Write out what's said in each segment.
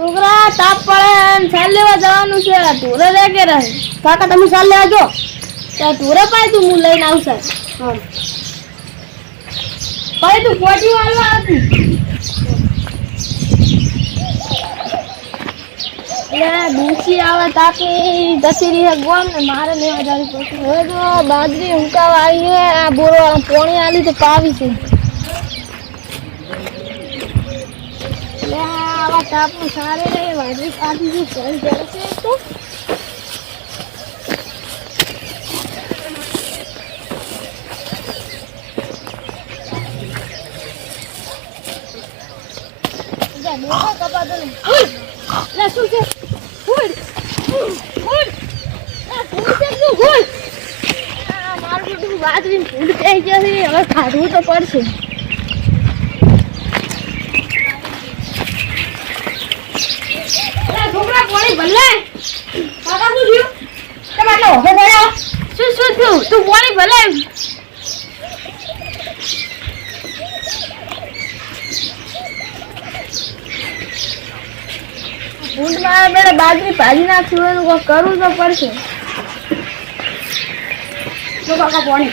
છોકરા તાપ પડે સાલ લેવા જવાનું છે ઢોરે રે કે રહે કાકા તમે સાલ લેવા જો ત્યાં ઢોરે પાય તું હું લઈને આવશે હા પાય તું પોટી વાળવા હતી એટલે દૂસી આવે તાપની દસેરી હે ગોમ ને મારે લેવા જવી પડશે હવે તો બાજરી હુંકાવા આવી હે આ બોરો પોણી આલી તો પાવી છે આવા તાપમાં સારે રે વાજરી કાઢી દી ચલ જશે તો જા મોટા કપા દો લે શું છે ફૂડ ફૂડ આ ફૂડ છે શું ફૂડ આ મારું બધું વાજરી ફૂડ થઈ જશે હવે ખાધું તો પડશે પાણી ભલે કાકા શું થયું તમારે ઓફો પડ્યો શું થયું તું પાણી ભલે ફૂડ મારા બેટા બાજરી ભાજી નાખ્યું એનું કોઈ કરવું તો પડશે તો કાકા પાણી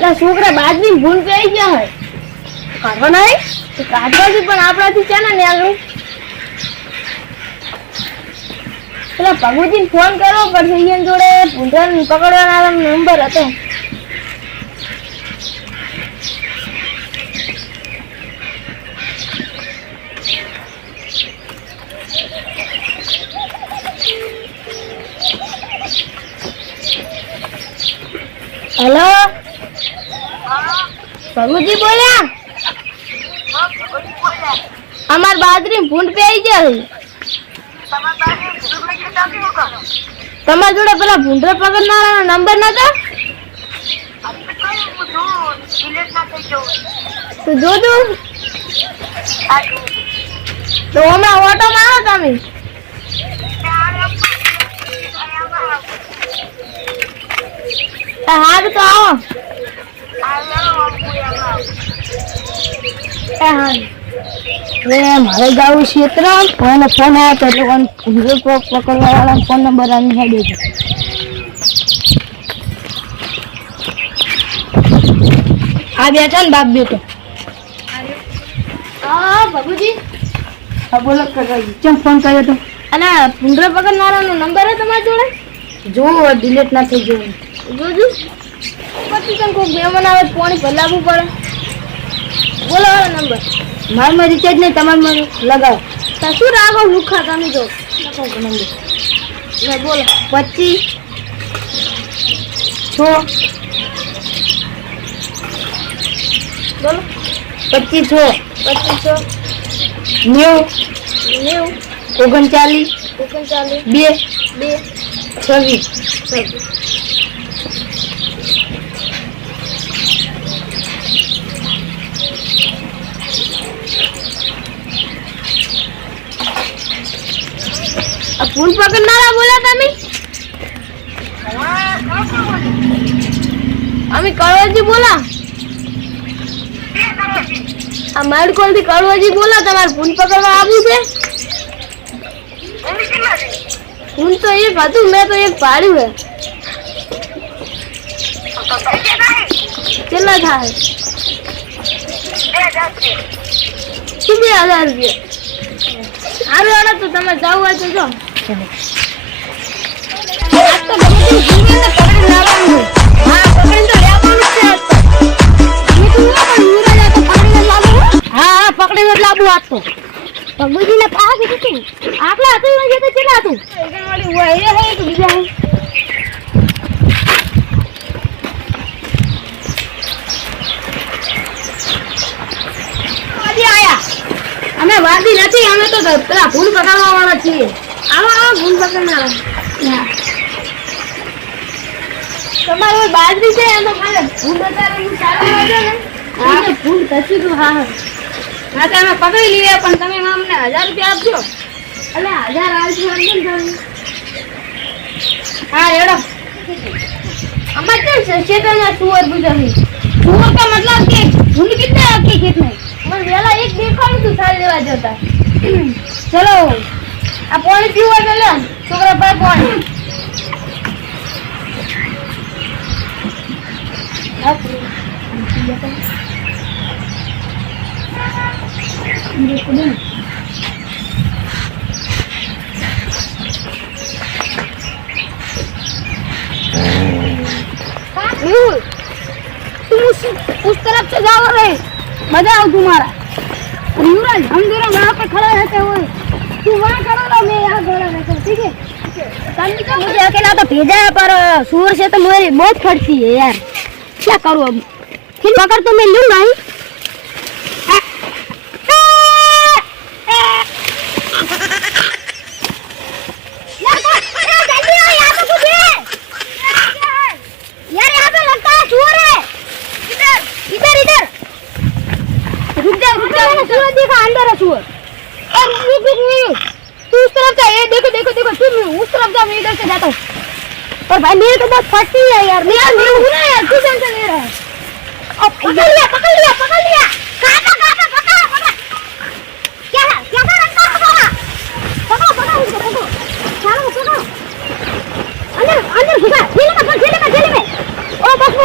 છોકરા બાજરી ભૂલ પડી ગયા હોય કાઢવા નહીં તો કાઢવાથી પણ આપણાથી છે ને આગળ પેલા ભગુજીને ફોન કરવો પડશે એની જોડે ભૂંડરાને પકડવાના નંબર હતો હેલો ભગુજી બોલ્યા અમાર બાજરી ભૂંડ પેઈ જાય તમારા જોડે પેલા ભૂંડરા પકડનારા નંબર નતો તો જોજો તો હમણાં ઓટો મારો તમે હાર તો આવો મારે ગાવું ક્ષેત્ર ફોન આવ્યો તો એટલે પકડવા વાળા ફોન નંબર આની હેડ્યો છે આ બેઠા ને બાપ બેટો હા ભગુજી હા બોલો કાકાજી કેમ ફોન કર્યો તો અને ભૂંડરા પકડનારાનો નંબર હે તમારી જોડે જો ડિલીટ ના થઈ ગયો જોજો પછી તને કોઈ મહેમાન આવે પાણી ભલાવવું પડે બોલો નંબર મારમાં રિચાર્જ નહીં તમારે લગાવો તો શું રાગો લુખા તમે જો લગાવો નંબર બોલો 25 6 બોલો 25 6 39 2 26 ફૂલ પકડનારા બોલા તમે અમે કળવાજી બોલા આ માડકોલ થી કળવાજી બોલા તમારે ફૂલ પકડવા આવ્યું છે ફૂલ તો એક હતું મેં તો એક પાડ્યું છે કેટલા થાય શું 2000 રૂપિયા સારું હાલો તો તમે જાવ હોય તો જો પકડીને લાવવું આજ તો ભગુજીને પાસે કીધું આટલા હતું તો કેટલા હતું બીજા અમે વાદી નથી અમે તો પેલા ભૂલ પકડવા વાળા છીએ આવો ભૂલ પકડનારા તમારે બાજરી છે એમ તો ખાલી ભૂલ બતાવેલું સારું હોય ને હા ભૂલ થશે તો હા હા તો અમે પકડી લઈએ પણ તમે અમને 1000 રૂપિયા આપજો એટલે 1000 આવજો હા એડો हमारे तो क्षेत्र में सुअर गुजर रही। सुअर का मतलब कि झुंड कितने आपके खेत में? मैं वेला एक देखा नहीं तो साल लेवा जाता। चलो आप पानी पीवा चले छोकरा पर पानी। तुम उस तरफ से जाओ रे, मजा आओ तुम्हारा। और युवराज हम दोनों वहाँ पे खड़े रहते हुए तू वहाँ खड़ा रहो, मैं यहाँ खड़ा रहता हूँ, ठीक है? मुझे अकेला तो भेजा है पर सूअर से तो मेरी बहुत फटती है यार, क्या करूँ अब? फिर पकड़ तो मैं लूंगा ही। और भाई मेरे तो बहुत फटती है यार, मेरा यार तू टेंशन ले रहा है। अब पकड़ लिया कहाँ क्या है क्या कर रहा है? पकड़ो उसको पकड़ो अंदर घुसा जेल में। ओ बस ओ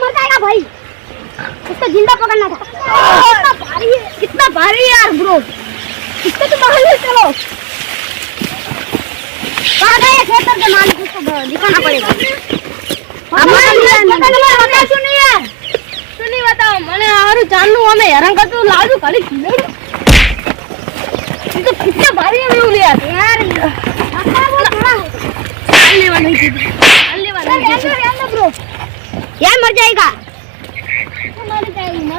मर जाएगा भाई, उसको जिंदा पकड़ना था। कितना भारी है यार ब्रो, इसको तो बाहर ले चलो। कहाँ गए खेतर के मालिक, उसको दिखाना पड़ेगा। सुनिए बताओ मैंने हारू जानू हमें हैरान कर तो लाजू खाली खिलेड़ो। ये तो कितना भारी है मैं लिया यार, आका वो थोड़ा चलने वाला नहीं ब्रो, यार मर जाएगा।